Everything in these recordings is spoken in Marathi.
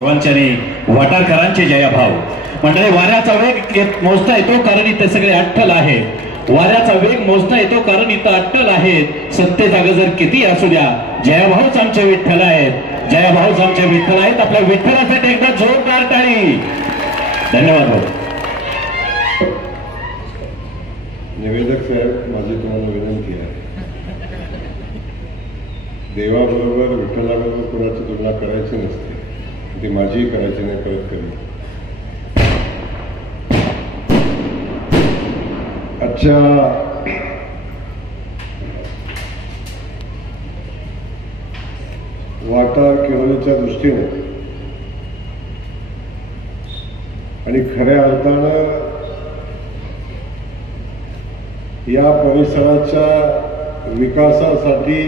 वंचनी वाटारकरांचे जयभाव मंडळी. वाऱ्याचा वेग मोजता येतो कारण इथे सगळे अट्टल आहे. वाऱ्याचा वेग मोजता येतो कारण इथं अट्टल आहेत. सत्य जागा जर किती असू द्या, जयभाऊच आमचे विठ्ठल आहेत. जयभाऊच आमचे विठ्ठल आहेत. आपल्या विठ्ठलासाठी एकदा जोरदार टाळी. धन्यवाद. निवेदक साहेब, माझी तुम्हाला विनंती आहे, देवाबरोबर विठ्ठलाबरोबर कोणाची तुलना करायची नसते. ती माझी करायची नाही, परत करी. आजच्या वाटार केवळीच्या दृष्टीने आणि खऱ्या अर्थानं या परिसराच्या विकासासाठी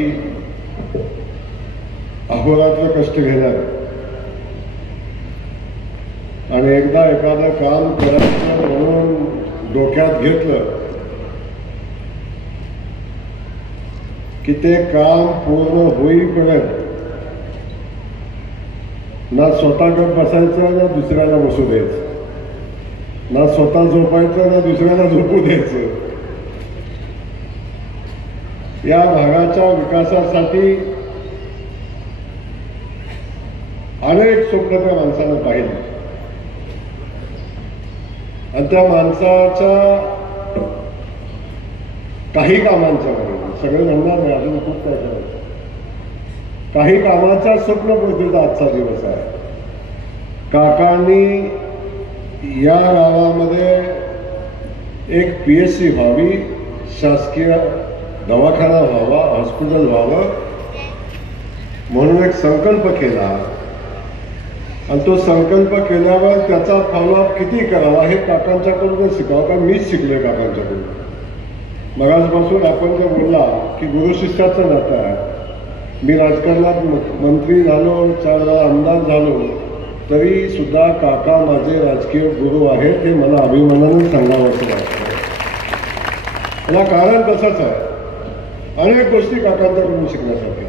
अहोरात्र कष्ट घेणार आणि एकदा एखादं काम करायचं म्हणून डोक्यात घेतलं की ते काम पूर्ण होईपर्यंत ना स्वतःकडे बसायचं ना दुसऱ्याला बसू द्यायचं, ना स्वतः झोपायचं ना दुसऱ्याला झोपू द्यायचं. या भागाच्या विकासासाठी अनेक स्वप्न त्या माणसानं पाहिली आणि त्या माणसाच्या काही कामांच्या सगळे म्हणणार नाही, अजून खूप काय करायचं. काही कामाच्या स्वप्नपूर्तीचा आजचा दिवस आहे. काकांनी या गावामध्ये एक PSC व्हावी, शासकीय दवाखाना व्हावा, हॉस्पिटल व्हावं म्हणून एक संकल्प केला आणि तो संकल्प केल्यावर त्याचा फॉलोअप किती करावा हे काकांच्याकडून शिकावं. का मीच शिकले काकांच्याकडून. मगाचपासून आपण जे बोलला की गुरु शिष्याचं नातं आहे. मी राजकारणात मंत्री झालो, 4 वेळा आमदार झालो, तरी सुद्धा काका माझे राजकीय गुरु आहेत हे मला अभिमानाने सांगावं असं वाटतं. त्याला कारण तसंच आहे. अनेक गोष्टी काकांच्याकडून शिकण्यासाठी.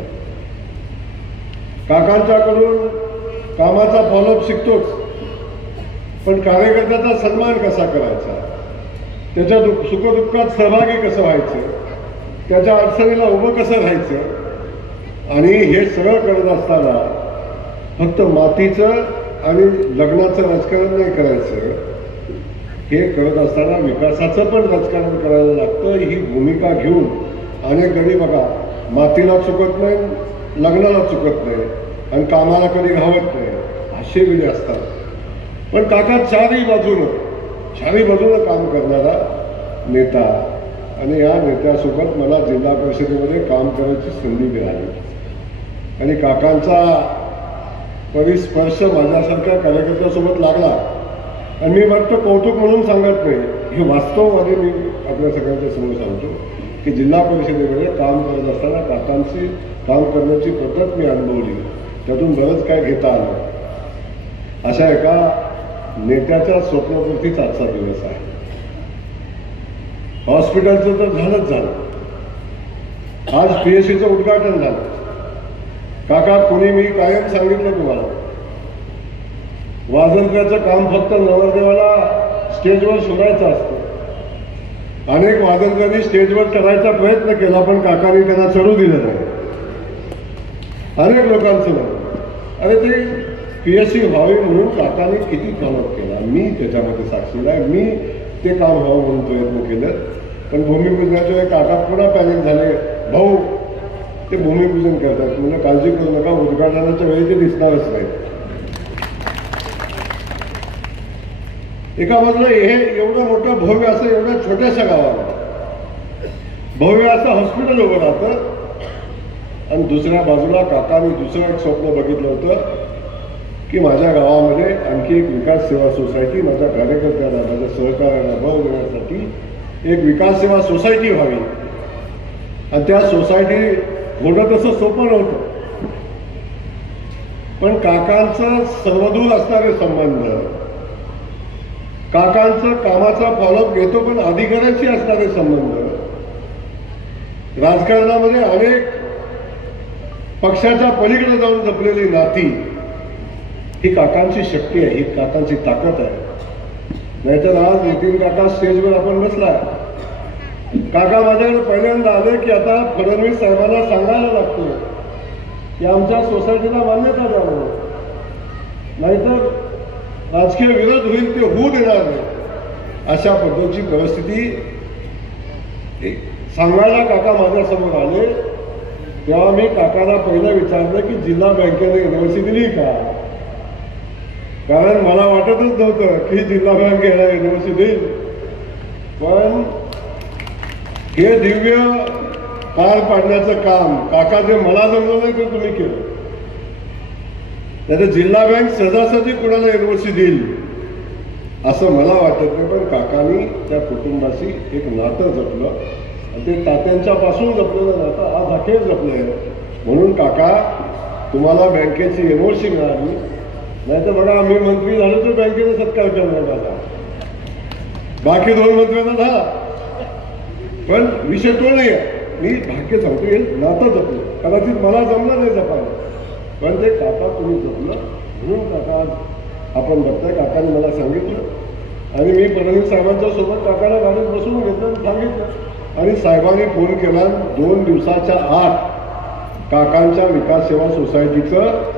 काकांच्याकडून कामाचा फॉलोअप शिकतोच, पण कार्यकर्त्याचा सन्मान कसा करायचा, त्याच्या सुखदुःखात सहभागी कसं व्हायचं, त्याच्या अडचणीला उभं कसं राहायचं. आणि हे सगळं करत असताना फक्त मातीचं आणि लग्नाचं राजकारण नाही करायचं. हे करत असताना विकासाचं पण राजकारण करायला लागतं. ही भूमिका घेऊन अनेक गडी बघा, मातीला चुकत नाही, लग्नाला चुकत नाही आणि कामाला कधी घावत नाही, असे वेळी असतात. पण काका चारही बाजूनं काम करणारा नेता आणि या नेत्यासोबत मला जिल्हा परिषदेमध्ये काम करायची संधी मिळाली आणि काकांचा परिस्पर्श माझ्यासारख्या कार्यकर्त्यासोबत लागला. आणि मी फक्त कौतुक म्हणून सांगत नाही, हे वास्तवमध्ये मी आपल्या सगळ्यांच्या समोर सांगतो की जिल्हा परिषदेमध्ये काम करत असताना काकांची काम करण्याची पद्धत मी अनुभवली. त्यातून बरंच काय घेता आलं. अशा एका नेत्याच्या स्वप्नपूर्तीचा आजचा दिवस आहे. हॉस्पिटलचं तर झालंच झालं. आज PSCचं उद्घाटन झालं. काका कोणी मी कायम सांगितलं तुम्हाला, वाजंत्र्याचं काम फक्त नवरदेवाला स्टेजवर शोधायचं असतं. अनेक वाजंत्र्यांनी स्टेजवर चढायचा प्रयत्न केला पण काकांनी त्यांना चढू दिलं नाही. अनेक लोकांचं नाही. अरे ते PSC व्हावी म्हणून काकांनी किती फॉलोअप केला. मी त्याच्यामध्ये साक्षीदार आहे. मी ते काम व्हावं म्हणून प्रयत्न केलं. पण भूमिपूजनाच्या वेळी काका पुन्हा पॅनिक झाले. भाऊ ते भूमिपूजन करतात, म्हणजे काळजी करू नका, उद्घाटनाच्या वेळी ते दिसणारच नाही. एका बाजूला हे एवढं मोठं भव्य असं एवढ्या छोट्याशा गावाला भव्य असं हॉस्पिटल उभं राहतं आणि दुसऱ्या बाजूला काकांनी दुसरं एक स्वप्न बघितलं होतं की माझ्या गावामध्ये आणखी एक विकास सेवा सोसायटी, माझ्या कार्यकर्त्यांना, माझ्या सहकार्याला भाव देण्यासाठी एक विकास सेवा सोसायटी व्हावी. आणि त्या सोसायटी होणं तसं सोपं नव्हतं, पण काकांचं सर्वदूर असणारे संबंध, काकांचं कामाचा फॉलोअप घेतो पण अधिकाऱ्यांशी असणारे संबंध, राजकारणामध्ये अनेक पक्षाच्या पलीकडे जाऊन जपलेली नाती ही काकांची शक्ती आहे, ही काकांची ताकद आहे. नाहीतर आज नितीन काका स्टेजवर आपण बसला, काका माझ्याकडे पहिल्यांदा आले की आता फडणवीस साहेबांना सांगायला लागतं की आमच्या सोसायटीला मान्यता द्या म्हणून, नाहीतर राजकीय विरोध होईल, ते होऊ देणार नाही. अशा पद्धतीची परिस्थिती सांगायला काका माझ्यासमोर आले. तेव्हा मी काकाला पहिलं विचारलं की जिल्हा बँकेने एनओसी दिली का, कारण मला वाटतच नव्हतं की जिल्हा बँक याला एनओसी देईल. पण हे दिव्य पार पाडण्याचं काम काका जे मला जमलं नाही ते तुम्ही केलं. त्याचं जिल्हा बँक सहजासहजी कुणाला एनओसी देईल असं मला वाटत नाही. पण काकांनी त्या कुटुंबाशी एक नातं जपलं आणि ते तात्यांच्या पासून जपलेलं नातं आज अखेर जपलं. म्हणून काका तुम्हाला बँकेची एनओसी मिळाली, नाही तर बघा आम्ही मंत्री झालो तर बँकेने सत्कार करण्यात आला, बाकी 2 मंत्र्यांना झाला. पण विषय तो नाही आहे, मी भाग्य सांगतो हे नातं जपलं. कदाचित मला जमलं नाही जपायला, पण ते काका तुम्ही जपलं. म्हणून काका आज आपण बघताय. काकाने मला सांगितलं आणि मी फडणवीस साहेबांच्या सोबत काकाला गाडीत बसून घेतलं आणि सांगितलं, आणि साहेबांनी फोन केला. 2 दिवसाच्या आत काकांच्या विकास सेवा सोसायटीचं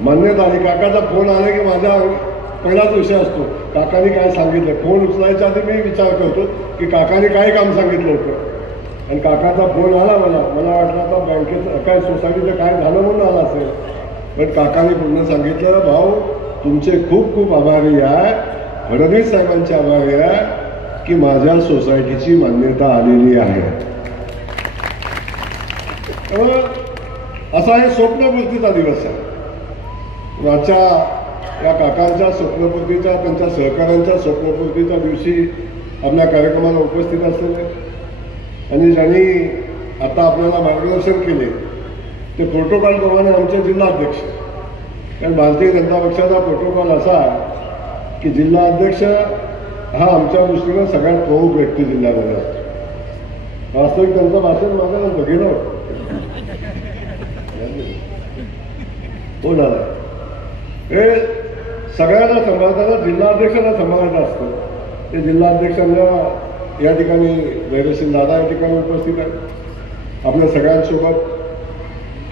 मान्यता आली. काकाचा फोन आला की माझा पहिलाच विषय असतो काकांनी काय सांगितलं. फोन उचलायच्या आधी मी विचार करतो की काकाने काय काम सांगितलं होतं, आणि काकाचा फोन आला मला वाटलं आता बँकेचं काय सोसायटीचं काय झालं म्हणून आला असेल. पण काकाने पूर्ण सांगितलं, भाऊ तुमचे खूप खूप आभारी आहे, फडणवीस साहेबांचे आभारी आहे की माझ्या सोसायटीची मान्यता आलेली आहे. असा हे स्वप्नपूर्तीचा दिवस आहे. आजच्या या काकांच्या स्वप्नपूर्तीच्या, त्यांच्या सहकाऱ्यांच्या स्वप्नपूर्तीच्या दिवशी आपल्या कार्यक्रमाला उपस्थित असलेले आणि ज्यांनी आता आपल्याला मार्गदर्शन केले ते प्रोटोकॉलप्रमाणे आमचे जिल्हाध्यक्ष. कारण भारतीय जनता पक्षाचा प्रोटोकॉल असा आहे की जिल्हाध्यक्ष हा आमच्या दृष्टीनं सगळ्यात प्रमुख व्यक्ती जिल्ह्यामध्ये असतो. वास्तविक त्यांचं भाषण माझ्यानंतर गेलं कोण आला, हे सगळ्यांना सांभाळताना जिल्हाध्यक्षांना सांभाळायचं असतं. ते जिल्हाध्यक्षांना या ठिकाणी धैर्यशील दादा या ठिकाणी उपस्थित आहेत. आपल्या सगळ्यांसोबत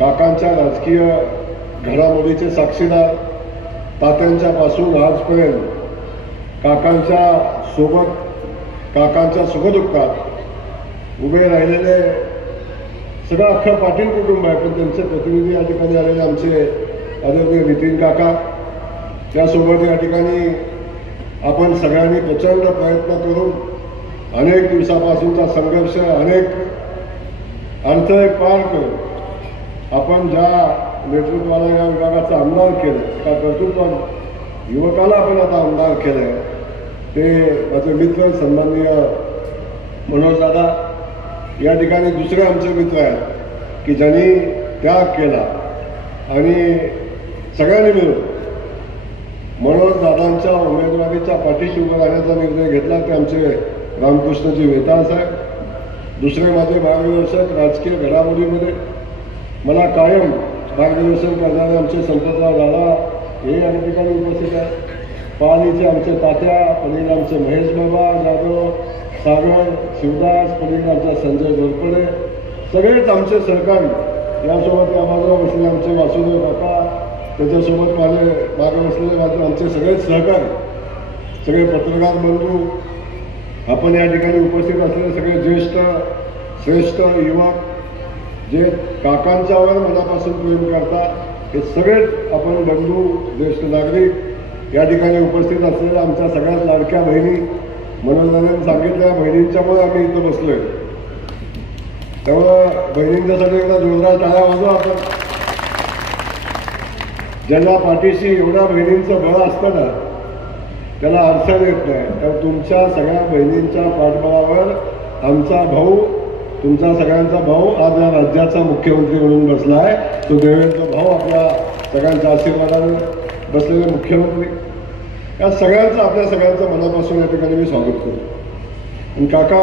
काकांच्या राजकीय घडामोडीचे साक्षीदार, तात्यांच्या पासून आजपर्यंत काकांच्या सोबत, काकांच्या सुखदुःखात उभे राहिलेले सगळं अख्खं पाटील कुटुंब आहे. पण त्यांचे प्रतिनिधी या ठिकाणी आलेले आमचे आदरणीय नितीन काका, त्यासोबत या ठिकाणी आपण सगळ्यांनी प्रचंड प्रयत्न करून अनेक दिवसापासूनचा संघर्ष, अनेक अडथळे पार करून आपण ज्या नेतृत्वाला या विभागाचं आमदार केलं, त्या कर्तृत्वानं युवकाला आपण आता आमदार केलं, ते माझे मित्र सन्माननीय मनोज दादा या ठिकाणी दुसरे आमचे मित्र आहेत की ज्यांनी त्याग केला आणि सगळ्यांनी मिळून मनोज दादांच्या उमेदवारीच्या पाठीशी उभं राहण्याचा निर्णय घेतला. ते आमचे रामकृष्णजी वेताळ साहेब. दुसरे माझे मार्गदर्शक राजकीय घडामोडीमध्ये मला कायम मार्गदर्शन करणारे आमचे संपतराव दादा हे या ठिकाणी उपस्थित आहेत. पालीचे आमचे तात्या, पलीकडे आमचे महेश बाबा जाधव, सागर शिवदास, पलीकडे आमचा संजय घोरपडे, सगळेच आमचे सहकारी. यासोबत या बाजूला बसलेले आमचे वासुदेव काका, त्याच्यासोबत माझे मागे बसलेले आमचे सगळेच सहकारी, सगळे पत्रकार बंधू, आपण या ठिकाणी उपस्थित असलेले सगळे ज्येष्ठ श्रेष्ठ युवक जे काकांच्यावर मनापासून प्रेम करतात, हे सगळेच आपण बंधू, ज्येष्ठ नागरिक, या ठिकाणी उपस्थित असलेल्या आमच्या सगळ्याच लाडक्या बहिणी, मनोरंजनाने सांगितल्या बहिणींच्यामुळे आम्ही इथं बसलोय. त्यामुळं बहिणींच्यासाठी एकदा जोरदार टाळ्या वाजवा आपण. ज्यांना पाठीशी एवढ्या बहिणींचं बळ असतं ना, त्याला अडचण येत नाही. तर तुमच्या सगळ्या बहिणींच्या पाठबळावर आमचा भाऊ, तुमचा सगळ्यांचा भाऊ आज या राज्याचा मुख्यमंत्री म्हणून बसला आहे. तो देवेंद्र भाऊ आपल्या सगळ्यांच्या आशीर्वादाने बसलेले मुख्यमंत्री. या सगळ्यांचं, आपल्या सगळ्यांचं मनापासून या ठिकाणी मी स्वागत करतो. आणि काका,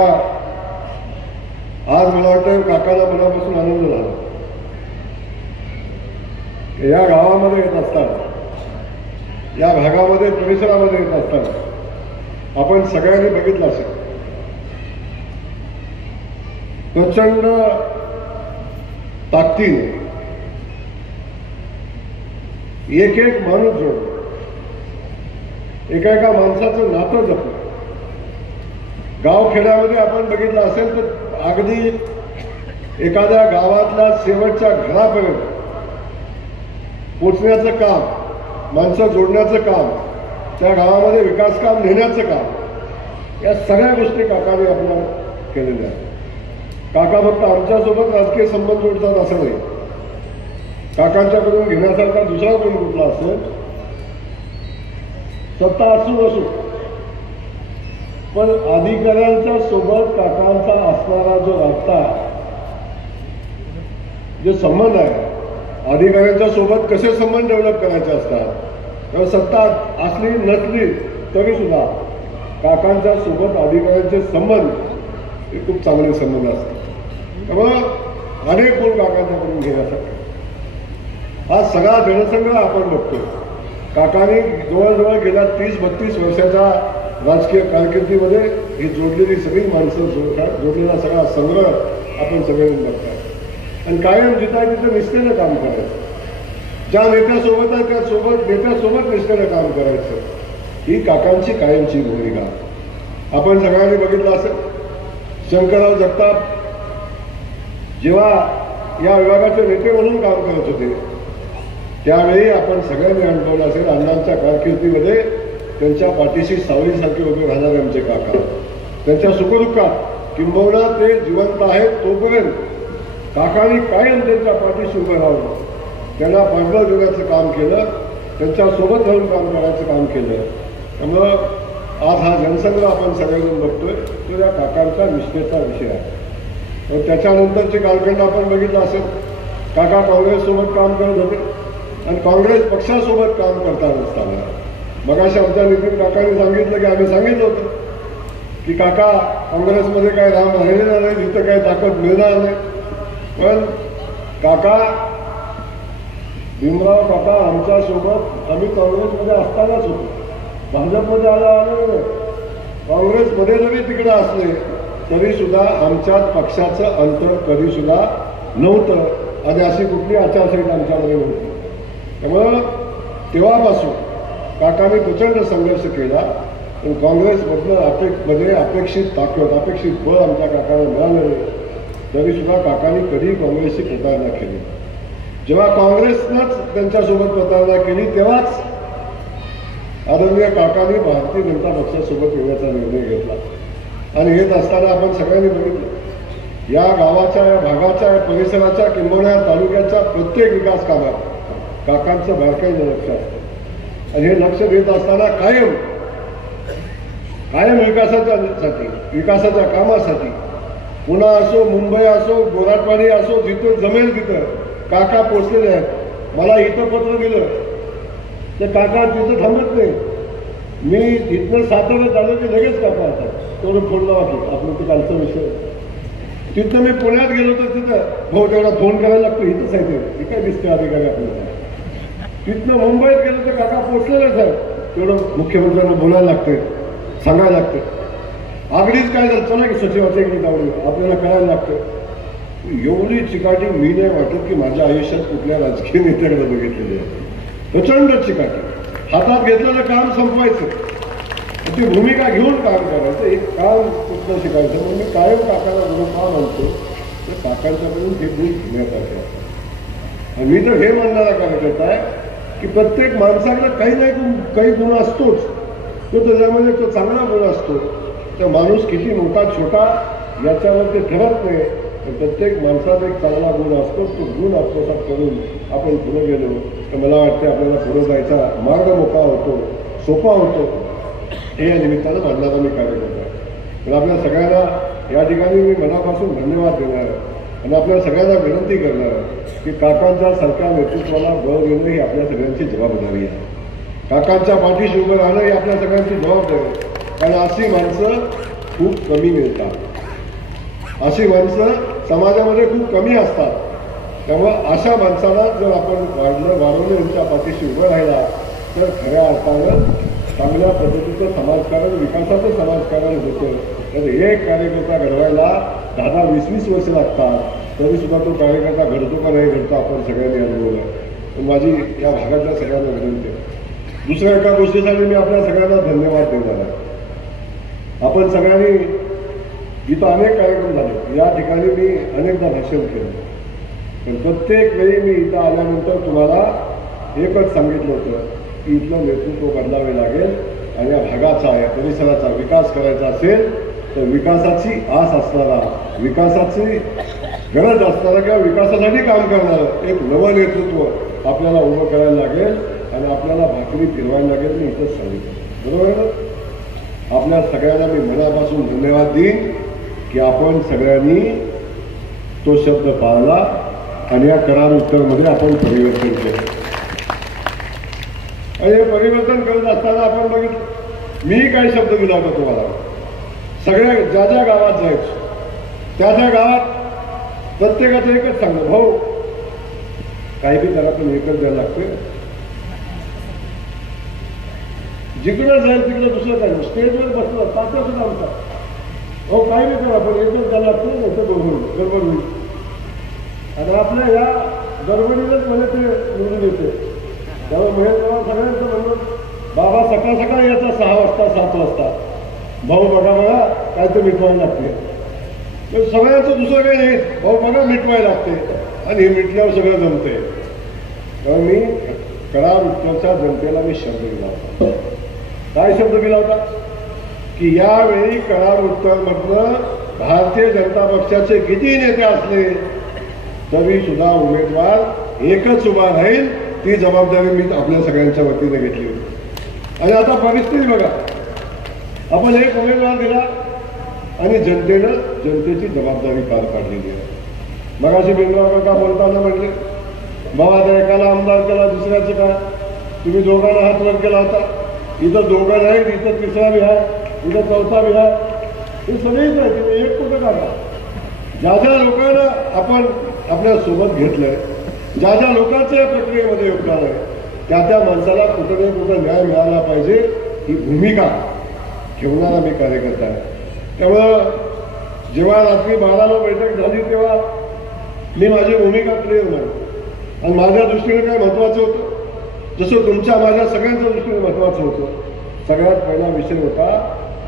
आज मला वाटतं काकाला मनापासून आनंद झाला. या गावामध्ये येत असताना या भागामध्ये परिसरामध्ये येत असताना आपण सगळ्यांनी बघितलं असेल प्रचंड ताकदीने एक एक माणूस जोडलं, एका एका माणसाचं नातं जपलं. गावखेड्यामध्ये आपण बघितलं असेल तर अगदी एखाद्या गावातल्या शेवटच्या घरापर्यंत पोचण्याचं काम, माणसं जोडण्याचं काम, त्या गावामध्ये विकास काम नेण्याचं काम, या सगळ्या गोष्टी काकाने आपल्याला केलेल्या आहेत. काका फक्त आमच्यासोबत राजकीय संबंध जोडतात असं नाही, काकांच्याकडून घेण्यासारखा दुसरा कोणी कुठला असेल, सत्ता असू नसू, पण अधिकाऱ्यांच्या सोबत काकांचा असणारा जो रास्ता, जे संबंध आहे, अधिकाऱ्यांच्या सोबत कसे संबंध डेव्हलप करायचे असतात, तेव्हा सत्ता असली नसली तरी सुद्धा काकांच्या सोबत अधिकाऱ्यांचे संबंध हे खूप चांगले संबंध असतात. त्यामुळं अनेक गुण काकांच्याकडून घेण्यासाठी हा सगळा जनसंग्रह आपण बघतोय. काकांनी जवळजवळ गेल्या 30-32 वर्षाच्या राजकीय कारकिर्दीमध्ये ही जोडलेली सगळी माणसं जोडलेला सगळा संग्रह आपण सगळ्यांनी बघताय. आणि कायम जिथं आहे तिथं निष्ठेनं काम करायचं, ज्या नेत्यासोबत आहे त्या नेत्यासोबत निष्ठेनं काम करायचं, ही काकांची कायमची भूमिका. आपण सगळ्यांनी बघितलं असेल शंकरराव जगताप जेव्हा या विभागाचे नेते म्हणून काम करत होते त्यावेळी आपण सगळ्यांनी अनुभवलं असेल अण्णांच्या कारकिर्दीमध्ये त्यांच्या पाठीशी सावलीसारखे उभे राहणारे आमचे काका. त्यांच्या सुखदुःखात किंबहुना ते जिवंत आहेत तोपर्यंत काकांनी कायम त्यांच्या पाठीशी उभं राहून त्यांना पाठबळ देण्याचं काम केलं, त्यांच्यासोबत राहून काम करायचं काम केलं. त्यामुळं आज हा जनसंग्रह आपण सगळेजण बघतोय तो या काकांच्या निष्ठेचा विषय आहे. त्याच्यानंतरचे कालखंड आपण बघितलं असेल, काका काँग्रेससोबत काम करत होते आणि काँग्रेस पक्षासोबत काम करताना असताना मगाशी आमच्या नितीन काकांनी सांगितलं की आम्ही सांगितलं होतं की काका काँग्रेसमध्ये काय राम राहिलेला नाही, जिथं काही ताकद मिळणार नाही. पण काका भीमराव काका आमच्यासोबत आम्ही काँग्रेसमध्ये असतानाच होतो, भाजपमध्ये आलो नाही. काँग्रेसमध्ये जरी तिकडे असले तरी सुद्धा आमच्यात पक्षाचं अंतर कधी सुद्धा नव्हतं आणि अशी कुठली आचारसंहिता आमच्यामध्ये नव्हती. त्यामुळं तेव्हापासून काकाने प्रचंड संघर्ष केला. पण काँग्रेसमधनं अपेक्षित ताकद, अपेक्षित बळ आमच्या काकाला मिळालं नाही तरी सुद्धा काकांनी कधी काँग्रेसची प्रतारणा केली. जेव्हा काँग्रेसनंच त्यांच्यासोबत प्रतारणा केली तेव्हाच आदरणीय काकांनी भारतीय जनता पक्षासोबत येण्याचा निर्णय घेतला. आणि येत असताना आपण सगळ्यांनी बघितलं या गावाच्या, या भागाच्या, या परिसराच्या किंबहुना या तालुक्याच्या प्रत्येक विकास कामात काकांचं बारकाईनं लक्ष असतं. आणि हे लक्ष देत असताना कायम विकासाच्या कामासाठी पुणा असो, मुंबई असो, गोराटवाडी असो, जिथं जमेल तिथं काका पोचलेले आहेत. मला इथं पत्र दिलं तर काका तिथं थांबत नाही. मी इथनं सातारा झालं की लगेच काका असतात, तेवढं फोन लावा की आपलं ते कालचा विषय. तिथं मी पुण्यात गेलो तर तिथं भाऊ तेवढा फोन करायला लागतो, इथंच आहे ते काय दिसते अधिकारी आपल्याला. तिथनं मुंबईत गेलो तर काका पोचलेलंच आहे, तेवढं मुख्यमंत्र्यांना बोलायला लागते, सांगायला लागते. अगदीच काय झालं चला की सचिवाच्या इकडे जाऊन आपल्याला करायला लागतं. एवढी चिकाटी मी नाही वाटत की माझ्या आयुष्यात कुठल्या राजकीय नेत्याकडे बघितलेली आहे. प्रचंड चिकाटी, हातात घेतलेलं काम संपवायचं, ती भूमिका घेऊन काम करायचं, एक काम कुठलं शिकायचं. म्हणून मी कायम काकाला गुण का म्हणतो तर काकांच्याकडून हे गुण घेण्यासारखे असतात. आणि मी तर हे म्हणणारा कार्यकर्ता आहे की प्रत्येक माणसाकडे काही गुण असतोच, तो त्याच्यामध्ये तो चांगला गुण असतो. तर माणूस किती मोठा छोटा याच्यावर ते ठरत नाही, पण प्रत्येक माणसात एक चांगला गुण असतो. तो गुण आत्मसात करून आपण पुढे गेलो तर मला वाटतं आपल्याला पुढे जायचा मार्ग मोकळा होतो, सोपा होतो. हे या निमित्तानं मानणारा मी कार्यकर्ता आहे. पण आपल्या सगळ्यांना या ठिकाणी मी मनापासून धन्यवाद देणार आणि आपल्या सगळ्यांना विनंती करणार की काकांच्या सारख्या नेतृत्वाला बळ देणं ही आपल्या सगळ्यांची जबाबदारी आहे. काकांच्या पाठीशी उभं राहणं ही आपल्या सगळ्यांची जबाबदारी आहे. कारण अशी माणसं खूप कमी मिळतात, अशी माणसं समाजामध्ये खूप कमी असतात. त्यामुळं अशा माणसाला जर आपण वाढवलं यांच्या पाठीशी उभं राहिला तर खऱ्या अर्थानं चांगल्या पद्धतीचं समाजकारण, विकासाचं समाजकारण होतं. तर एक कार्यकर्ता घडवायला 10-20 वर्ष लागतात, तरी सुद्धा तो कार्यकर्ता घडतो का नाही घडतो आपण सगळ्यांनी अनुभवलं. माझी या भागातल्या सगळ्यांना विनंती आहे. दुसऱ्या एका गोष्टीसाठी मी आपल्या सगळ्यांना धन्यवाद देणार आहे. आपण सगळ्यांनी इथं अनेक कार्यक्रम झाले, या ठिकाणी मी अनेकदा भाषण केलं, पण प्रत्येक वेळी मी इथं आल्यानंतर तुम्हाला एकच सांगितलं होतं की इथलं नेतृत्व बदलावे लागेल आणि या भागाचा, या परिसराचा विकास करायचा असेल तर विकासाची आस असणारा, विकासाची गरज असणारा किंवा विकासासाठी काम करणारं एक नवं नेतृत्व आपल्याला उभं करायला लागेल आणि आपल्याला भाकरी फिरवायला लागेल. मी इथंच सांगितलं, बरोबर आहे ना? आपल्या सगळ्यांना मी मनापासून धन्यवाद देईन की आपण सगळ्यांनी तो शब्द पाळला आणि या करार उत्तरमध्ये आपण परिवर्तन केलं. आणि हे परिवर्तन करत असताना आपण बघितलं, मी काय शब्द दिला होता तुम्हाला, सगळ्या ज्या ज्या गावात जायचं त्या त्या गावात प्रत्येकाचं एकच सांगलं, भाऊ काही बी करा पण एकच द्यायला लागतोय. जिकडं जाईल तिकडे दुसरं काय, स्टेजवर बसलं तात्या सुद्धा आमचा, हो काही बी करा पण एकच द्यायला लागतोय, नंतर गडबड होईल. आणि आपल्या या गडबडीलाच म्हणजे ते निवडून येते. त्यामुळे म्हणजे तेव्हा सगळ्यांचं म्हणणं, बाबा सकाळ सकाळी यायचा 6 वाजता 7 वाजता, भाऊ बघा बघा काय तर मिटवायला लागते. सगळ्यांचं दुसरं काही नाही, भाऊ बघा मिटवायला लागते आणि हे मिटल्यावर सगळं जमते. तेव्हा मी करार उत्तरच्या जनतेला मी शब्द दिला होता. काय शब्द दिला होता की यावेळी करार उत्तरमधनं भारतीय जनता पक्षाचे किती नेते असले तरी सुद्धा उमेदवार एकच उभा राहील. ती जबाबदारी मी आपल्या सगळ्यांच्या वतीने घेतली होती. आणि आता परिस्थिती बघा, आपण एक उमेदवार दिला आणि जनतेनं जनतेची जबाबदारी पार पाडलेली आहे. मगाशी बिंदुराव काका बोलताना म्हटले, बाबा आता एकाला आमदार केला, दुसऱ्याचं काय, तुम्ही दोघांना हात वर केला होता. इथं दोघं नाहीत, इथं तिसरा बी आहे, इथं चौथा बी आहे, हे सगळेच आहे, तुम्ही एक कुठं काढा. ज्या ज्या लोकांना आपण आपल्या सोबत घेतलंय, ज्या ज्या लोकांचं या प्रक्रियेमध्ये योगदान आहे, त्या त्या माणसाला कुठं नाही कुठं न्याय मिळाला पाहिजे ही भूमिका ठेवणारा मी कार्यकर्ता आहे. त्यामुळं जेव्हा रात्री 12ला बैठक झाली तेव्हा मी माझी भूमिका क्लिअर मांडली. आणि माझ्या दृष्टीने काय महत्त्वाचं होतं, जसं तुमच्या माझ्या सगळ्यांच्या दृष्टीने महत्त्वाचं होतं, सगळ्यात पहिला विषय होता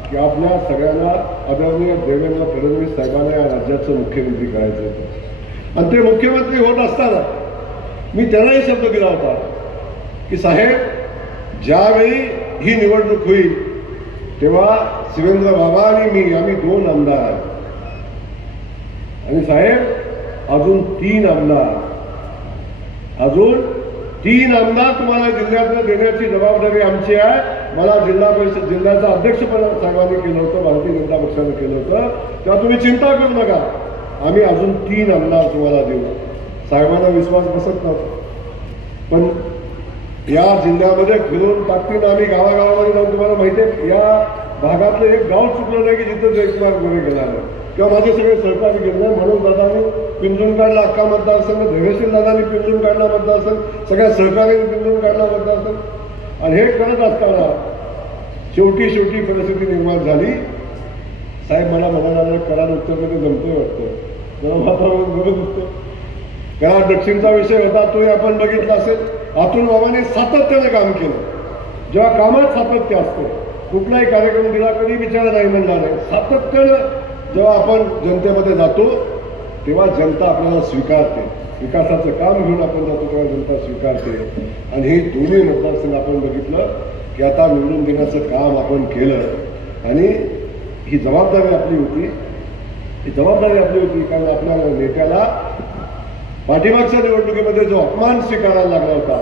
की आपल्या सगळ्यांना आदरणीय देवेंद्र फडणवीस साहेबांना या राज्याचं मुख्यमंत्री करायचं होतं. आणि ते मुख्यमंत्री होत असताना मी त्यांनाही शब्द दिला होता की साहेब ज्यावेळी ही निवडणूक होईल तेव्हा शिवेंद्र बाबा आणि मी आम्ही 2 आमदार आहेत आणि साहेब अजून 3 आमदार तुम्हाला जिल्ह्यातनं देण्याची जबाबदारी आमची आहे. मला जिल्हा परिषद जिल्ह्याचं अध्यक्षपद साहेबांनी केलं होतं, भारतीय जनता पक्षानं केलं होतं, तेव्हा तुम्ही चिंता करू नका, आम्ही अजून 3 आमदार तुम्हाला देऊ. साहेबांना विश्वास बसत नव्हता, पण या जिल्ह्यामध्ये फिरून टाकतील आम्ही गावागावामध्ये जाऊन. तुम्हाला माहिती आहे या भागातलं एक गाव चुकलं नाही की जिथं जयकुमार गोरे गेला नाही किंवा माझे सगळे सहकारी गेले. म्हणून दादांनी पिंजून काढला अख्खा मतदारसंघ, धैर्यशील दादांनी पिंजून काढला मतदारसंघ, सगळ्या सहकार्याने पिंजून काढला मतदारसंघ. आणि हे करत असताना शेवटी परिस्थिती निर्माण झाली. साहेब मला म्हणाला करार उत्तरमध्ये जमतोय वाटतं, जरा वातावरण बघत असतं. करार दक्षिणचा विषय होता, तोही आपण बघितला असेल. अतुल बाबांनी सातत्याने काम केलं. जेव्हा कामात सातत्य असतं, कुठलाही कार्यक्रम दिला कधी विचार नाही म्हणला नाही, सातत्यानं जेव्हा आपण जनतेमध्ये जातो तेव्हा जनता आपल्याला स्वीकारते. विकासाचं काम घेऊन आपण जातो तेव्हा जनता स्वीकारते. आणि हे दोन्ही मतदारसंघ आपण बघितलं की आता निवडून देण्याचं काम आपण केलं आणि ही जबाबदारी आपली होती. कारण आपल्या नेत्याला पाठीमागच्या निवडणुकीमध्ये जो अपमान स्वीकारायला लागला होता,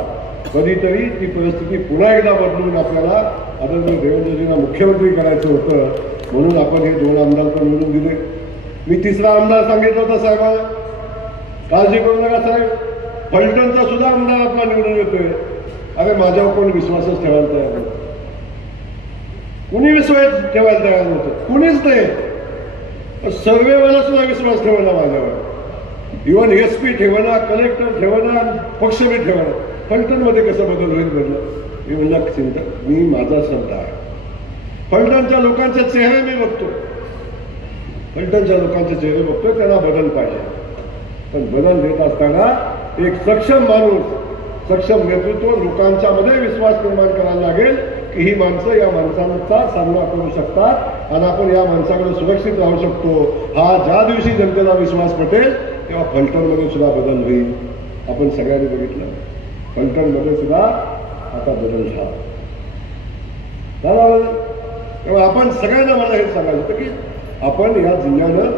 कधीतरी ती परिस्थिती पुन्हा एकदा बदलून आपल्याला आदरणीय देवेंद्रजींना मुख्यमंत्री करायचं होतं. म्हणून आपण हे 2 आमदार पण निवडून दिले. मी 3रा आमदार सांगितलं होता साहेबांना, काळजी करू नका साहेब, फलटणचा सुद्धा आमदार आपला निवडून येतोय. अरे माझ्यावर कोण विश्वासच ठेवायला तयार नव्हतं, कुणी विश्वास ठेवायला तयार नव्हतं, कुणीच नाही. सर्वेवाला सुद्धा विश्वास ठेवला माझ्यावर, इव्हन SP ठेवणा, कलेक्टर ठेवणा, पक्ष बी ठेवणा. फलटणमध्ये कसं बदल होईल बदल मी म्हणलं चिंतक मी माझा संत आहे. फलटणच्या लोकांचे चेहरे मी बघतो, फलटणच्या लोकांचे चेहरे बघतो, त्यांना बदल पाहिजे. पण बदल देत असताना एक सक्षम माणूस, सक्षम नेतृत्व, लोकांच्या मध्ये विश्वास निर्माण करायला लागेल की ही माणसं या माणसांचा सामना करू शकतात आणि आपण या माणसाकडे सुरक्षित राहू शकतो. हा ज्या दिवशी जनतेला विश्वास पटेल तेव्हा फलटणमध्ये सुद्धा बदल होईल. आपण सगळ्यांनी बघितलं फलटणमध्ये सुद्धा आता बदल झाला. तेव्हा आपण सगळ्यांना मला हे सांगायचं होतं की आपण या जिल्ह्यानं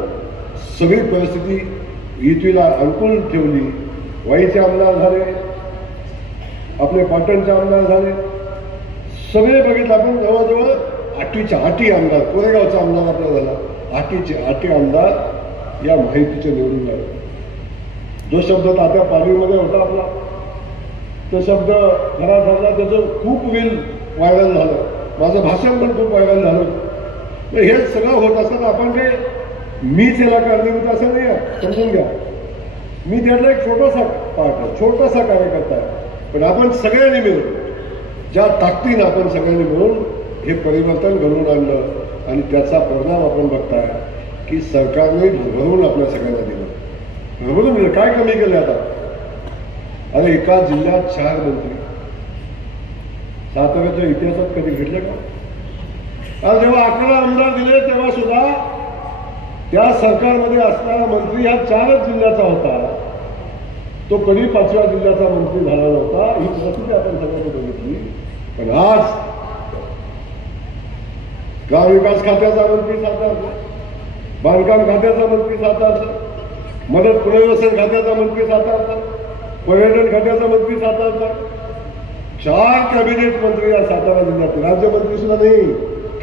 सगळी परिस्थिती युतीला अनुकूल ठेवली. वाईचे आमदार झाले, आपले पाटणचे आमदार झाले, सगळे बघितलं आपण. जवळजवळ 8चे आमदार, कोरेगावचा आमदार आपला झाला, 8 आमदार या माहितीचे निवडून झाले. जो शब्द तात्या पालवीमध्ये होता आपला, तो शब्द खरा ठरला, त्याचं खूप व्हायरल झालं. माझं भाषण पण खूप व्हायरल झालं. हे सगळं होत असताना आपण ते मीच याला कारणीभूत असं नाही आहे, समजून घ्या. मी त्यातला एक छोटासा पार्ट आहे, छोटासा कार्यकर्ता आहे. पण आपण सगळ्यांनी मिळून, ज्या ताकदीनं आपण सगळ्यांनी मिळून हे परिवर्तन घडवून आणलं आणि त्याचा परिणाम आपण बघताय की सरकारने भरभरून आपल्या सगळ्यांना दिलं. भरभरून दिलं. काय कमी केलं आता? अरे एका जिल्ह्यात 4 मंत्री. साताऱ्याच्या इतिहासात कधी घडलं का? आज जेव्हा 11 आमदार दिले तेव्हा सुद्धा त्या सरकारमध्ये असणारा मंत्री हा 4च जिल्ह्याचा होता. तो कधी 5व्या जिल्ह्याचा मंत्री झाला नव्हता. ही परिस्थिती आपण सगळ्यांनी बघितली. पण आज ग्रामविकास खात्याचा मंत्री सातारचा, बांधकाम खात्याचा मंत्री सातारचा, मदत पुनर्वसन खात्याचा मंत्री सातारचा, पर्यटन खात्याचा मंत्री सातारचा. 4 कॅबिनेट मंत्री या सातारा जिल्ह्यात, राज्यमंत्री सुद्धा नाही,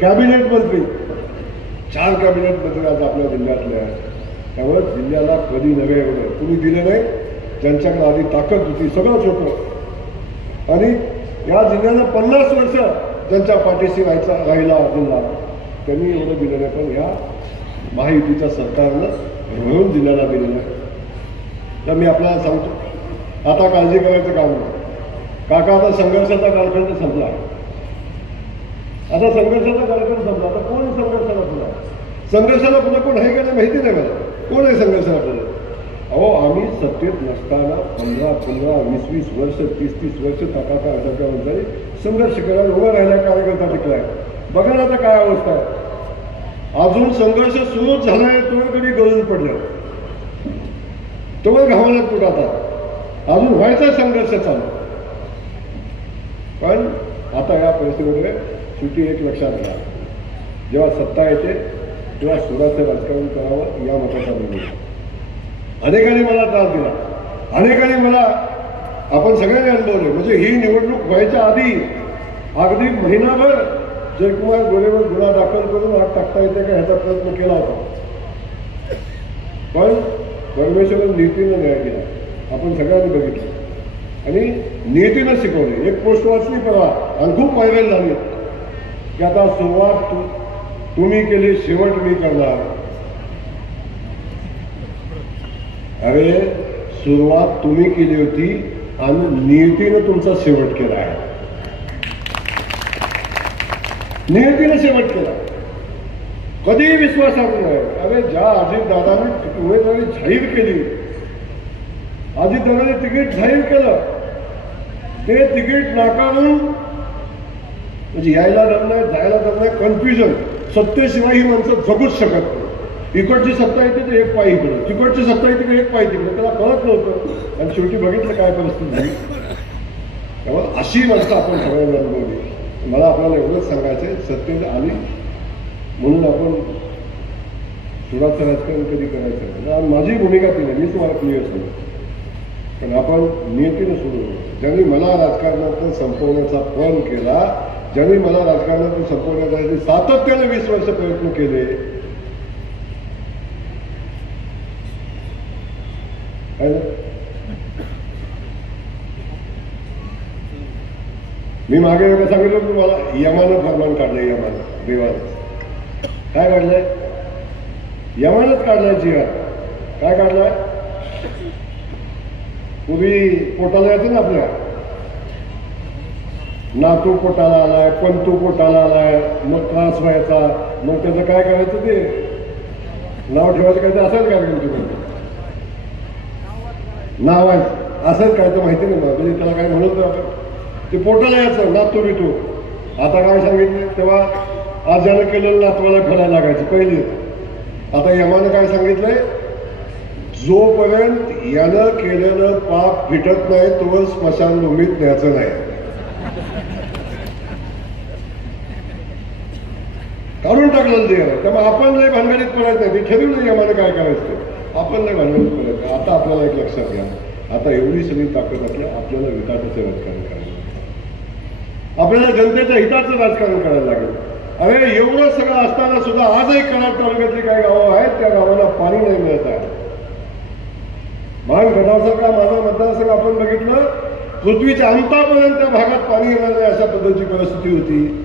कॅबिनेट मंत्री. 4 कॅबिनेट मंत्री आज आपल्या जिल्ह्यातले आहेत. त्यामुळे जिल्ह्याला कधी नव्हे एवढं तुम्ही दिले नाही. ज्यांच्याकडे आधी ताकद होती सगळंच होतं आणि या जिल्ह्यानं 50 वर्ष ज्यांच्या पाठीशी राहिला जिल्हा, त्यांनी एवढं दिलं नाही. पण या महायुतीच्या सरकारनं भरभरून जिल्ह्याला दिलेलं आहे. तर मी आपल्याला सांगतो, आता काळजी करायचं काम नाही. काका आता संघर्षाचा कालखंड संपला. आता संघर्षाचा कालखंड संपला. आता कोण संघर्षाला पुन्हा? संघर्षाला पुन्हा कोण आहे का नाही माहिती नाही मला. कोण आहे संघर्षाला पुन्हा? अहो आम्ही सत्तेत नसताना 15, 20 वर्ष, 30 वर्ष टाकाटा अटका म्हणताना संघर्ष करायला उभा राहिला, कार्यकर्ता टिकलाय. बघा ना आता काय अवस्था आहे. अजून संघर्ष सुरूच झालाय, तो कधी गळून पडला, तो घावण्यात कुठातात, अजून व्हायचा संघर्ष चालू. पण आता या परिस्थितीमध्ये शेवटी एक लक्षात घ्या, जेव्हा सत्ता येते तेव्हा सुराचं राजकारण करावं या मताचा निर्णय. अनेकांनी मला त्रास दिला, अनेकांनी मला, आपण सगळ्यांनी अनुभवले. म्हणजे ही निवडणूक व्हायच्या आधी अगदी महिनाभर जयकुमार गोरेवर गुन्हा दाखल करून आत टाकता येते का ह्याचा प्रयत्न केला होता. पण परमेश्वराने नीतीनं न्याय दिला, आपण सगळ्यांनी बघितलं आणि नीतीनं शिकवले. एक पोस्ट वाचली परवा आणि खूप व्हायरल झाली की आता सुरुवात तुम्ही केली, शेवट मी करणार. अरे सुरुवात तुम्ही केली होती आणि नियतीनं तुमचा शेवट केला आहे. नियतीनं शेवट केला, कधीही विश्वासार्ह नाही. अरे ज्या अजितदादांनी उमेदवारी जाहीर केली, अजितदादांनी तिकीट जाहीर केलं, ते तिकीट नाकारून म्हणजे यायला दम नाही, जायला दम नाही, कन्फ्युजन. सत्तेशिवाय ही माणसं जगूच शकत नाही. इकडची सत्ता येते तर एक पाय इकडं, तिकडची सत्ता येते तर एक पाय तिकडं, त्याला कळत नव्हतं आणि शेवटी बघितलं काय परिस्थिती झाली. त्यामुळे अशी माणसं आपण सगळ्यांना अनुभवली. मला आपल्याला एवढंच सांगायचं आहे, सत्तेत आली म्हणून आपण सुराचं राजकारण कधी करायचं नाही. माझी भूमिका ती नाही, मी तुम्हाला क्लिअर सांगतो. पण आपण नियतीनं सुरू, ज्यांनी मला राजकारणातून संपवण्याचा प्रण केला, ज्यांनी मला राजकारणातून संपवण्यासाठी सातत्याने 20 वर्ष प्रयत्न केले, मी मागे एवढं सांगितलं की मला यमानं फरमान काढलंय. यमानं देवानं काय काढलंय? यमानच काढलाय. जिहाद काय काढलाय? पूर्वी पोटाला यायचं ना आपल्या, नातू पोटाला आलाय, पंतू पोटाला आलाय, मग त्रास व्हायचा, मग त्याचं काय करायचं ते नाव ठेवायचं काय ते असेल काय तुमच्याकडे नाव आहे असंच काय तर माहिती नाही मला, म्हणजे त्याला काय म्हणत आपण ते पोटाला यायचं नातू बितू. आता काय सांगितलं तेव्हा आज ज्यानं केलेलं नातवाला फेडायला लागायचं पहिले. आता यमानं काय सांगितलंय, जोपर्यंत यानं केलेलं पाप फिटत नाही तोवर स्मशानभूमीत न्यायचं नाही. काढून टाकलेलं ते. त्यामुळे आपण लय भानगडीत पडायचं नाही, ते ठरवलं यमानं काय करायचं, आपण लय भानगडीत पडायचं. आता आपल्याला एक लक्षात घ्या, आता एवढी सगळी ताकद असल्या आपल्याला विकासाचं राजकारण करायला, आपल्याला जनतेच्या हिताचं राजकारण करायला लागेल. अरे एवढं सगळं असताना सुद्धा आजही कराड तालुक्यातली काही गावं आहेत त्या गावाला पाणी नाही मिळत आहे. मान गटासारखा माझा मतदारसंघ आपण बघितलं, पृथ्वीच्या अंतापर्यंत त्या भागात पाणी येणार नाही अशा पद्धतीची परिस्थिती होती.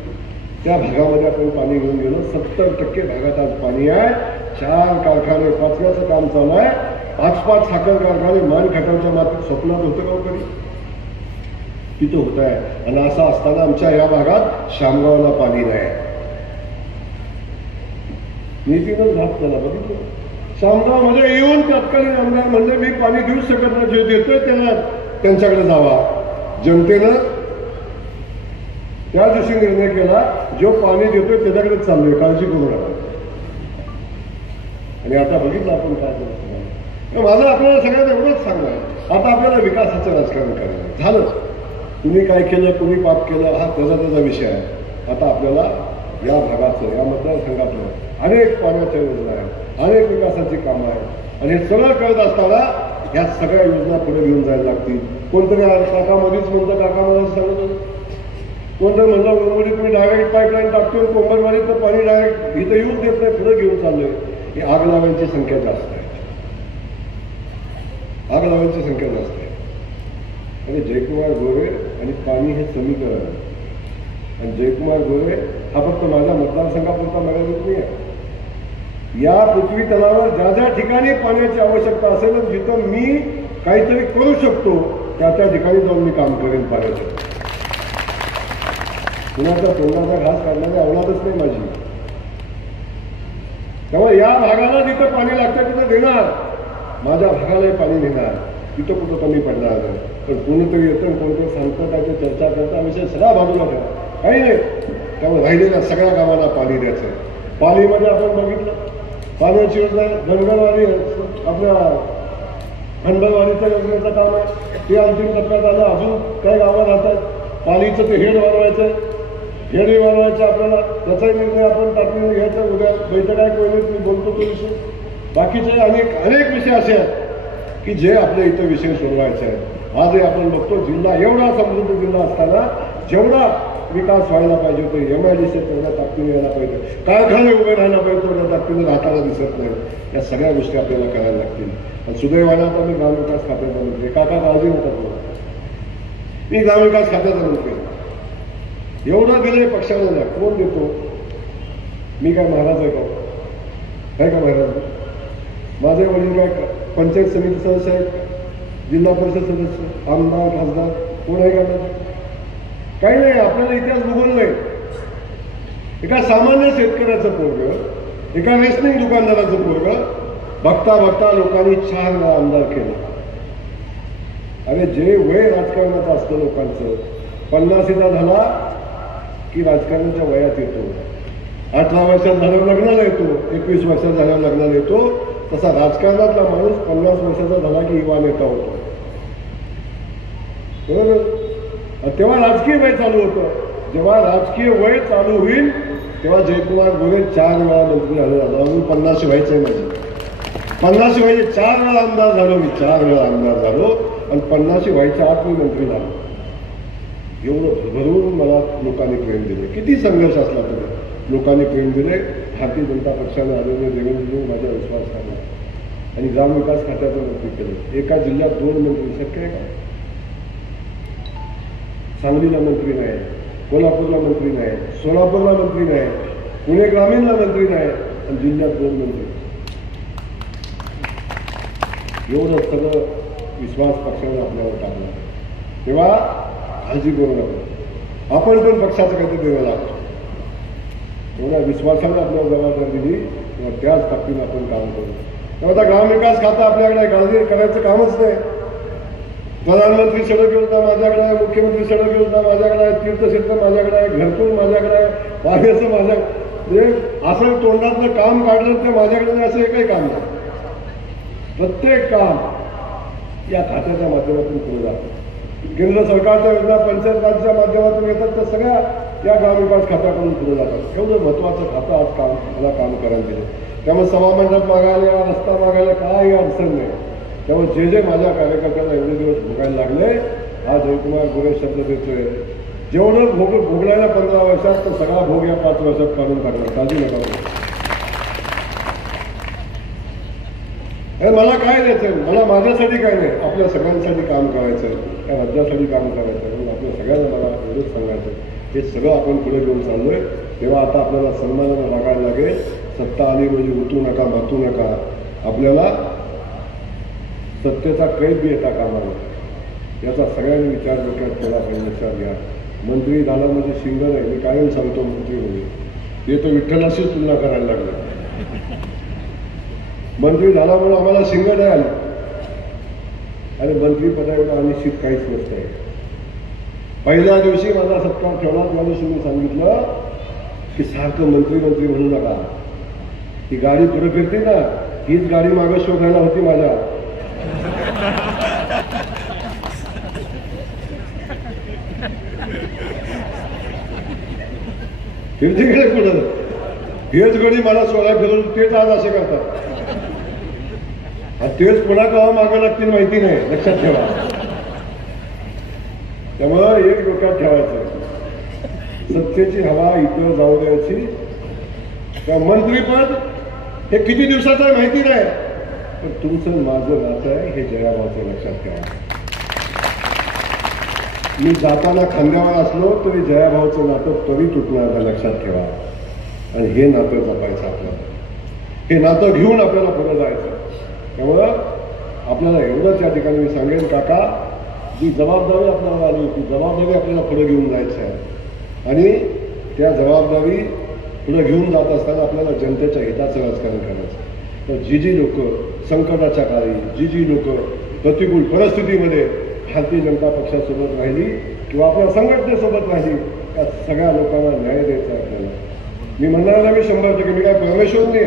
त्या भागामध्ये आपण पाणी घेऊन गेलो. 70% भागात आज पाणी आहे. 4 कारखाने पाचव्याचं काम चालू आहे. 5-5 साखर कारखाने मान खटावच्या मातीत स्वप्नात होतं का कधी, तिथं होत आहे. आणि असं असताना आमच्या या भागात शामगावला पाणी नाही. नीतीनं झाप त्याला बघितलं. शामगावमध्ये येऊन तत्कालीन आमदार म्हणजे मी पाणी देऊ शकत नाही, जे देतोय त्यांना त्यांच्याकडे जावा. जनतेनं त्या दिवशी निर्णय केला, जो पाणी देतोय त्याच्याकडे चाललोय, काळजी करू नका. आणि आता बघितलं आपण काय करतो. माझं आपल्याला सगळ्यांना एवढंच सांगणार, आता आपल्याला विकासाचं राजकारण करायचं झालं. तुम्ही काय केलं, कुणी पाप केलं हा त्याचा विषय आहे. आता आपल्याला या भागाचं, या मतदारसंघातलं अनेक पाण्याच्या योजना आहेत, अनेक विकासाची कामं आहेत. आणि हे सगळं करत असताना या सगळ्या योजना पुढे घेऊन जायला लागतील. कोणतरी काकामध्येच म्हणतं, काकामध्ये सांगत कोणतं म्हणलं उर्वरित मी डायरेक्ट पाईपलाईन टाकतो, कोंबडवाडीचं पाणी डायरेक्ट इथं येऊच देत नाही, पुढे घेऊन चाललोय. ही आग लावायची संख्या जास्त आहे, आग लावायची संख्या जास्त आहे. आणि जयकुमार गोरे आणि पाणी हे समीकरण आहे. आणि जयकुमार गोरे हा फक्त माझ्या मतदारसंघापुरता मर्यादित नाही आहे. या पृथ्वी तलावर ज्या ज्या ठिकाणी पाण्याची आवश्यकता असेल, जिथं मी काहीतरी करू शकतो त्या त्या ठिकाणी जाऊन मी काम करेन पाण्याचं. कुणाचा तोंडाचा घास काढण्याची अवलादच नाही माझी. त्यामुळे या भागाला जिथं पाणी लागतं तिथं देणार, माझ्या भागालाही पाणी देणार, तिथं कुठं कमी पडणार नाही. पण कोणीतरी येतं, कोणतरी सांगतं, काय चर्चा करता, विषय सगळा बाजूला ठेवा, काही नाही. त्यामुळे राहिलेल्या सगळ्या गावांना पाणी द्यायचं. पालीमध्ये आपण बघितलं पाण्याची योजना, धनगरवाडी आपल्या खंडवाडीच्या योजनेचं काम आहे, ते अंतिम टप्प्यात आलं. अजून काही गावं राहतात, पालीचं ते हेड वाढवायचं, हेडही वाढवायचं आपल्याला, त्याचाही निर्णय आपण टाकून घ्यायचा. उद्या बैठक आहे कोणी, मी बोलतो तो विषय. बाकीचे अनेक विषय असे आहेत की जे आपल्या इथं विषय सोडवायचे आहेत. आजही आपण बघतो जिल्हा एवढा समृद्ध जिल्हा असताना जेवढा विकास व्हायला पाहिजे तो MIDC तेवढ्या ताकदीने यायला पाहिजे, कारखाने उभे राहायला पाहिजे तेवढ्या ताकदीने राहताना दिसत नाही. या सगळ्या गोष्टी आपल्याला करायला लागतील. आणि सुदैवाने आता मी ग्रामविकास खात्याचा मंत्री, काका काळजी नका करू, मी ग्रामविकास खात्याचा मंत्री. एवढं दिलंय पक्षाला नाही, कोण देतो? मी काय महाराज आहे का? काय का महाराज? माझे वडील काय पंचायत समिती सदस्य आहेत, जिल्हा परिषद सदस्य, आमदार, खासदार, कोण आहे का? काही नाही. आपल्याला इतिहास भूगोल नाही. एका सामान्य शेतकऱ्याचं पोरग, एका रेशनिंग दुकानदाराचं पोरग बघता बघता लोकांनी 4 वेळा आमदार केलं. अरे जे वय राजकारणाचं असतं लोकांचं, 50चा झाला की राजकारणाच्या वयात येतो, 18 वर्षात झाल्यावर लग्नाला येतो, 21 वर्षात झाल्यावर लग्नाला येतो. तसा राजकारणातला माणूस 50 वर्षाचा झाला की युवा नेता होतो, बरोबर? तेव्हा राजकीय वय चालू होतं. जेव्हा राजकीय वय चालू होईल तेव्हा जयकुमार गोरे 4 वेळा मंत्री झाले. अजून 50 व्हायचं आहे माझे, 50 व्हायचे. 4 वेळा आमदार झालो मी, 4 वेळा आमदार झालो आणि 50 व्हायच्या आत मी मंत्री झालो. एवढं भरभरून मला लोकांनी प्रेम दिले. किती संघर्ष असला तरी लोकांनी प्रेम दिले. भारतीय जनता पक्षाने आलेले देवेंद्रजी माझ्या विश्वास टाकला आणि ग्रामविकास खात्याचं मंत्री केलं. एका जिल्ह्यात 2 मंत्री शक्य आहे का? सांगलीला मंत्री नाही, कोल्हापूरला मंत्री नाही, सोलापूरला मंत्री नाही, पुणे ग्रामीणला मंत्री नाही आणि जिल्ह्यात 2 मंत्री. एवढं सगळं विश्वास पक्षाने आपल्यावर टाकला. तेव्हा काळजी करू नका. आपण पण पक्षाचं काहीतरी देणं लागतो. एवढ्या विश्वासाने आपल्याला जबाबदारी दिली तेव्हा त्याच ताकदीने आपण काम करू. तेव्हा आता ग्रामविकास खातं आपल्याकडे काळजी करायचं कामच नाही. प्रधानमंत्री सडक योजना माझ्याकडे आहे, मुख्यमंत्री सडक योजना माझ्याकडे आहे, तीर्थक्षेत्र माझ्याकडे आहे, घरकुल माझ्याकडे आहे, पाण्याचं माझ्या म्हणजे असं तोंडातलं काम काढलं ते माझ्याकडे नाही असं एकही काम नाही. प्रत्येक काम या खात्याच्या माध्यमातून केलं जातं. केंद्र सरकारच्या योजना पंचायत राजच्या माध्यमातून येतात तर सगळ्या या ग्रामविकास खात्याकडून केलं जातात. एवढं महत्वाचं खातं आज मला काम करायला दिलं. त्यामुळे सभामंडप मागायला, रस्ता मागायला काही अडचण नाही. त्यामुळे जे माझ्या कार्यकर्त्यांना एवढे दिवस भोगायला लागले, हा जयकुमार गोरे शब्द देतोय, जेवढं भोगलायला 15 वर्षात तो सगळा भोग या 5 वर्षात काढून टाकणार. काळजी नका. मला काय द्यायचं, मला माझ्यासाठी काय नाही, आपल्या सगळ्यांसाठी काम करायचं, त्या राज्यासाठी काम करायचं. म्हणून आपल्या सगळ्यांना मला एवढंच सांगायचं, हे सगळं आपण पुढे घेऊन चाललोय. तेव्हा आता आपल्याला सन्मानानं लागायला लागेल. सत्ता आली म्हणजे उतरू नका, मातू नका. आपल्याला सत्तेचा कैद बी येता कामा नये, याचा सगळ्यांनी विचार डोक्यात केला पाहिजे. लक्षात घ्या, मंत्री झाला म्हणजे शिंग नाही. मी कायम सांगतो मंत्री म्हणजे ते तर विठ्ठलाशीच तुलना करायला लागले. मंत्री झाल्यामुळे आम्हाला शिंग नाही आली. आणि मंत्रीपदाएवढं अनिश्चित काहीच नसतंय. पहिल्या दिवशी माझा सत्कार ठेवला त्या दिवशी मी सांगितलं की सारखं मंत्री मंत्री म्हणू नका. ही गाडी पुढे फिरते ना, हीच गाडी मागं शोधायला होती माझ्या. फिरते गेले पुढं, हेच गाडी मला शोधायला फिरवून तेच आज असे करतात. तेच पुन्हा केव्हा मागं लागतील माहिती नाही. लक्षात ठेवा. त्यामुळं एक डोक्यात ठेवायचं, सत्तेची हवा इथं जाऊ द्यायची. त्या मंत्रीपद हे किती दिवसाचं आहे माहिती नाही, पण तुमचं माझं नातं आहे हे जयाभाऊचं लक्षात ठेवा. मी जाताना खांद्यावर असलो तरी जयाभाऊचं नातं तरी तुटणार नाही. लक्षात ठेवा. आणि हे नातं जपायचं आपल्याला. हे नातं घेऊन आपल्याला पुढे जायचं. त्यामुळं आपल्याला एवढंच या ठिकाणी मी सांगेन, काका, जी जबाबदारी आपल्याला आली ती जबाबदारी आपल्याला पुढे घेऊन जायचं आहे. आणि त्या जबाबदारी पुढे घेऊन जात असताना आपल्याला जनतेच्या हिताचं राजकारण करायचं. तर जी लोक संकटाच्या काळी, जी लोक प्रतिकूल परिस्थितीमध्ये भारतीय जनता पक्षासोबत राहिली किंवा आपल्या संघटनेसोबत राहिली, त्या सगळ्या लोकांना न्याय द्यायचा आपल्याला. मी म्हणणार मी 100%, मी काय परमेश्वर नाही,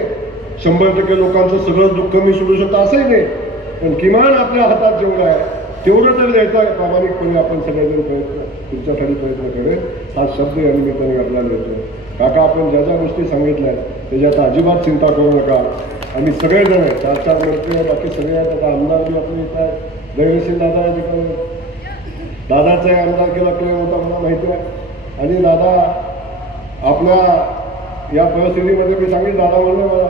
100% लोकांचं सगळं दुःख मी सोडू शकतो असंही नाही. पण किमान आपल्या हातात जेवढं आहे तेवढं तरी द्यायचं. प्रामाणिकपणे आपण सगळेजण तुमच्यासाठी प्रयत्न करेल. हा शब्द या निमित्ताने आपल्याला येतो. काका, आपण ज्या ज्या गोष्टी सांगितल्या त्याच्यात अजिबात चिंता करू नका. आम्ही सगळेजण आहे, 4 मंत्री आहे, बाकी सगळे आहेत. आता आमदार बी आपले येत आहेत. जयसिंग दादा दादाचाही आमदार केला क्लेम होता मला माहिती आहे. आणि दादा आपल्या या परिस्थितीमध्ये मी सांगितलं, दादा म्हणलं मला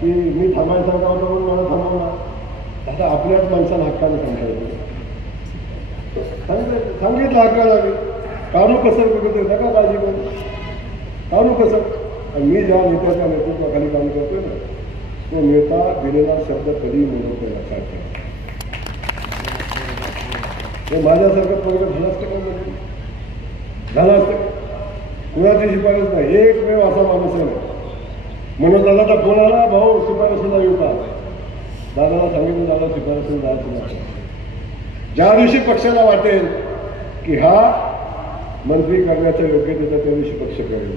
की मी थांबायला सांगा होता म्हणून मला थांबवणार. दादा आपल्याच माणसाला हक्काने सांगायचं, सांगितलं हक्काला. मी काढू कसं बघत नका काळजी करू, काढू कसं. आणि मी ज्या नेत्याच्या नेतृत्वाखाली काम करतोय ना, तो नेता दिलेला शब्द कधी मिळवतो लक्षात ठेवा. ते माझ्यासारखं प्रगत झालं असतं का? झालं असतं. कुणाची शिफारस नाही. एकमेव असा माणूस आहे म्हणून दादाचा फोन आला, भाऊ शिफारसीला येऊ का? दादाला सांगितलं, दादा शिफारसीला जायचं नाही. ज्या दिवशी पक्षाला वाटेल की हा मंत्री करण्याच्या योग्यतेचा त्या दिवशी पक्ष करेल.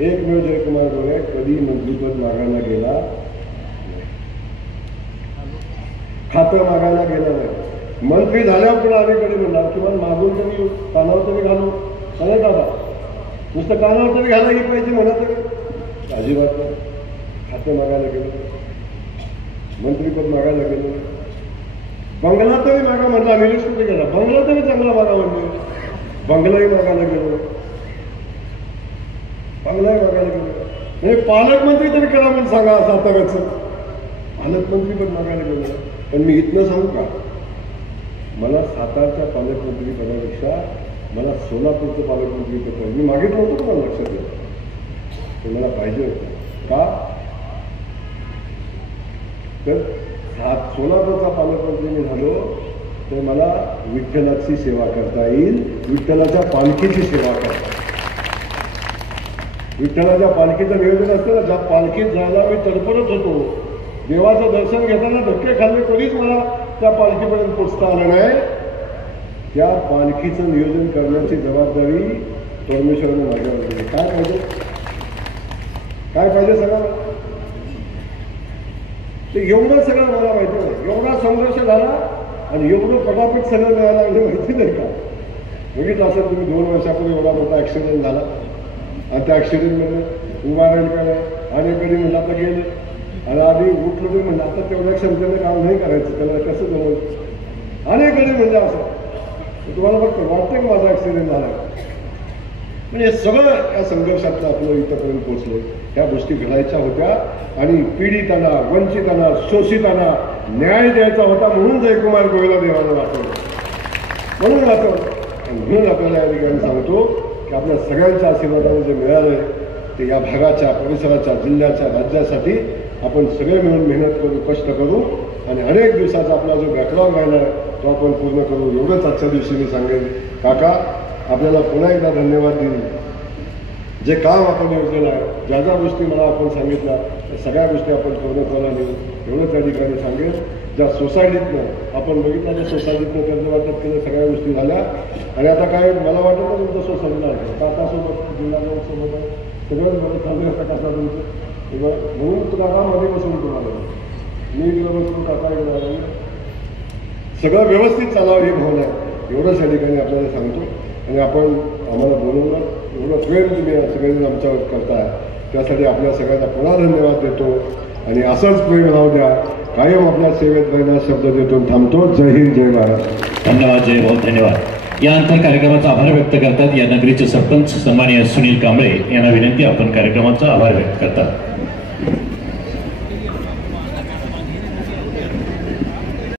एकमेव जयकुमार गोरे कधी मंत्रीपद मागायला गेला, खातं मागायला गेलं नाही. मंत्री झाल्यावर पुन्हा आम्ही कधी म्हणणार किंवा मागून तरी कानावर तरी घालू सांगा दादा. नुसतं कानावर तरी घाला ही पाहिजे म्हणत तरी अजिबात नाही. खातं मागायला गेलं, मंत्रीपद मागायला गेलं, बंगला तरी मागा म्हणला. निलेश कुठे गेला? बंगला तरी चांगला मागा म्हणजे. बंगलाही मागायला गेलो, बंगलाही मागायला गेलो. म्हणजे पालकमंत्री तरी करा म्हणून सांगा. साताऱ्याचं पालकमंत्री पण मागायला गेलो. पण मी इथनं सांगू का, मला सातारच्या पालकमंत्री पदापेक्षा मला सोलापूरचं पालकमंत्री पद मी मागितलं होतं का? मला लक्षात येतं ते मला पाहिजे होतं का? तर सोलापूरचा पालकमंत्री मी झालो तर मला विठ्ठलाची सेवा करता येईल, विठ्ठलाच्या पालखीची सेवा करता येईल. विठ्ठलाच्या पालखीचं नियोजन असतं ना, ज्या पालखीत जायला मी तडफडत होतो, देवाचं दर्शन घेताना धक्के खाल्ले, कोणीच मला त्या पालखीपर्यंत पोचता आलं नाही. त्या पालखीचं नियोजन करण्याची जबाबदारी परमेश्वराने माझ्यावर दिली. काय पाहिजे, काय पाहिजे सगळं ते एवढं सगळं मला माहिती नाही. एवढा संघर्ष झाला आणि एवढं पटापट सगळं मिळायला लागलं माहिती नाही का. बघितलं असेल तुम्ही 2 वर्षापूर्वी एवढा मोठा ॲक्सिडेंट झाला आणि त्या ॲक्सिडेंटमध्ये उभा राहील का नाही, आणि कधी म्हणलं आता गेलं, आणि आधी उठलो तरी म्हणलं आता तेवढ्या क्षमतेनं काम नाही करायचं, त्याला कसं जमल, आणि कधी म्हणजे असं तुम्हाला फक्त वाटतं की माझा ॲक्सिडेंट झाला. म्हणजे सगळं या संघर्षातलं आपलं इथंपर्यंत पोचलं. ह्या गोष्टी घडायच्या होत्या आणि पीडितांना, वंचितांना, शोषितांना न्याय द्यायचा होता, म्हणून जयकुमार गोयला देवाला वाचवलं, म्हणून वाचवलं. आणि म्हणून आपल्याला या ठिकाणी सांगतो की आपल्या सगळ्यांच्या आशीर्वादाने जे मिळालंय ते या भागाच्या, परिसराच्या, जिल्ह्याच्या, राज्यासाठी आपण सगळे मिळून मेहनत करू, कष्ट करू आणि अनेक दिवसाचा आपला जो बॅकलॉग राहिला तो आपण पूर्ण करू. एवढंच आजच्या दिवशी मी सांगेन. काका आपल्याला पुन्हा एकदा धन्यवाद देईन. जे काम आपण योजलेलं आहे, ज्या ज्या गोष्टी मला आपण सांगितल्या त्या सगळ्या गोष्टी आपण पूर्ण करायला नाही एवढं त्या ठिकाणी सांगेन. ज्या सोसायटीतनं आपण बघितलं, त्या सोसायटीतनं कर्ज वाटप केलं, सगळ्या गोष्टी झाल्या. आणि आता काय मला वाटतं ना तुमचं सोसायटीला आहे काकासोबत, जिल्हासोबत सगळं बरं चालू असतं काका तुमचं. म्हणून काकामध्ये बसून तुम्हाला मी इकडं बसून काका इकडं आलो, सगळं व्यवस्थित चालावं ही भावना आहे. एवढंच या ठिकाणी आपल्याला सांगतो. आणि आपण आम्हाला बोलवलं, एवढं प्रेम तुम्ही सगळेजण आमच्यावर करताय, त्यासाठी आपल्या सगळ्यांना पुन्हा धन्यवाद देतो. आणि असंच प्रेम राहू द्या, कायम आपल्या सेवेत राहण्यास शब्द देतो. थांबतो. जय हिंद, जय महाराष्ट्र. धन्यवाद, जय भाऊ, धन्यवाद. यानंतर कार्यक्रमाचा आभार व्यक्त करतात या नगरीचे सरपंच सन्माननीय सुनील कांबळे यांना विनंती, आपण कार्यक्रमाचा आभार व्यक्त करतात.